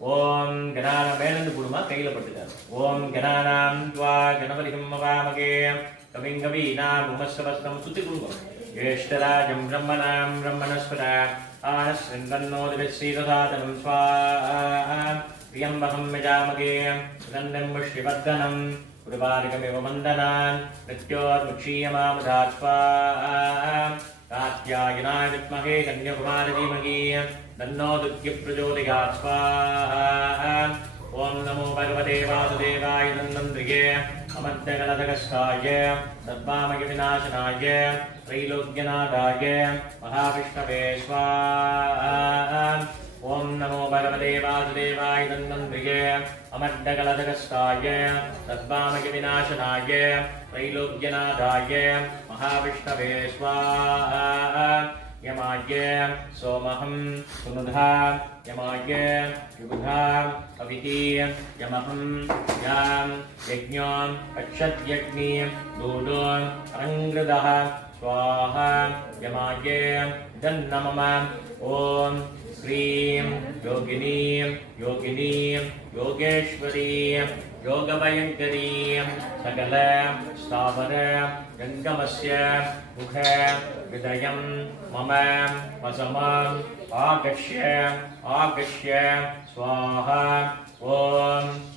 ஓம் கணான மேலந்து கூடுமா கையில பட்டுக்காரு. ஓம் கணானாம் த்வா கணபதிகம் மவாமகே கவிங் கவீனாம் உமஸ்வஸ்தம் சுத்தி கொடுக்கும். ஜேஷ்டராஜம் பிரம்மணாம் பிரம்மணஸ்பதா ஆனஸ்ரந்தன்னோதிவிஸ்ரீதசாதனம் ஸ்வாஹா த்ரியம்பகம் யஜாமகே சுகந்தம் புஷ்டிவர்தனம் உருவாரிகமிவ வந்தனான் மிருத்யோர்முட்சீயமாமதாத் ஸ்வாஹா காத்யாயனாய வித்மஹே கன்யகுமாரதீமஹி தன்னோ துர்கிப் பிரச்சோதயாத் ஸ்வாஹா. ஓம் நமோ பகவதே வாசுதேவாய தன்வந்திரியே அமர்த்தகலதகஸ்தாய சர்வாமய விநாசனாய த்ரைலோக்யநாதாய மகாவிஷ்ணவே ஸ்வாஹா. ஓம் நமோ பகவதே வாசுதேவாய தன்வந்திரியே அமர்த்தகலதகஸ்தாய சர்வாமய விநாசனாய த்ரைலோக்யநாதாய மகாவிஷ்ணவே ஸ்வாஹா. यमाय सोमहं सुनुधा यमाय युधा अविति यमहं यां यज्ञां अक्षद्यग्नि दूडो रङ्गृदः स्वाहा यमाय दन्नमम. ॐ श्रीं योगिनीं योगिनीं योगेश्वरीं योगभयङ्करीं सकल स्थावर जङ्गमस्य मुख हृदयं मम वसमम् आगच्छ आगच्छ स्वाहा. ॐ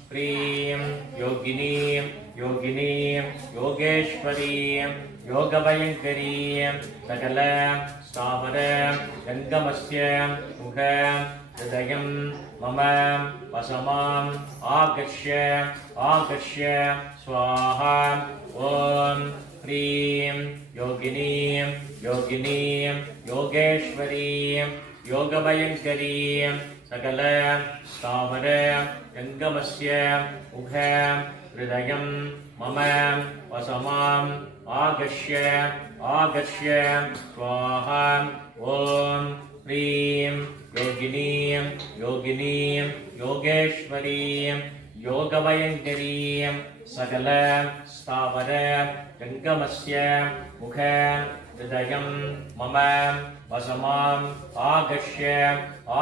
प्रीं योगिनीं योगिनीं योगेश्वरीं योगभयङ्करीं सकल स्थावर जङ्गमस्य मुख हृदयं मम वसमम् आगच्छ आगच्छ स्वाहा. ॐ प्रीं योगिनीं योगिनीं योगेश्वरीं योगभयङ्करीं सकल स्थावर जङ्गमस्य मुख हृदयं मम वसमम् आगच्छ आगच्छ स्वाहा. ॐ प्रीं योगिनीं योगिनीं योगेश्वरीं योगभयङ्करीं सकल स्थावर जङ्गमस्य मुख हृदयं मम वसमम् आगच्छ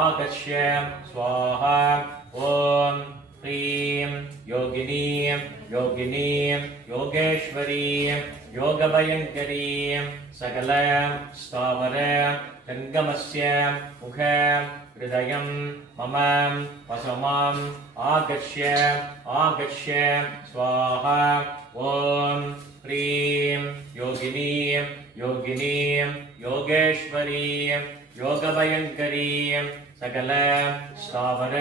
आगच्छ स्वाहा. ॐ प्रीं योगिनीं योगिनीं योगेश्वरीं योगभयङ्करीं सकल स्थावर जङ्गमस्य मुख हृदयं मम वसमम् आगच्छ आगच्छ स्वाहा. ॐ प्रीं योगिनीं योगिनीं योगेश्वरीं योगभयङ्करीं सकल स्थावर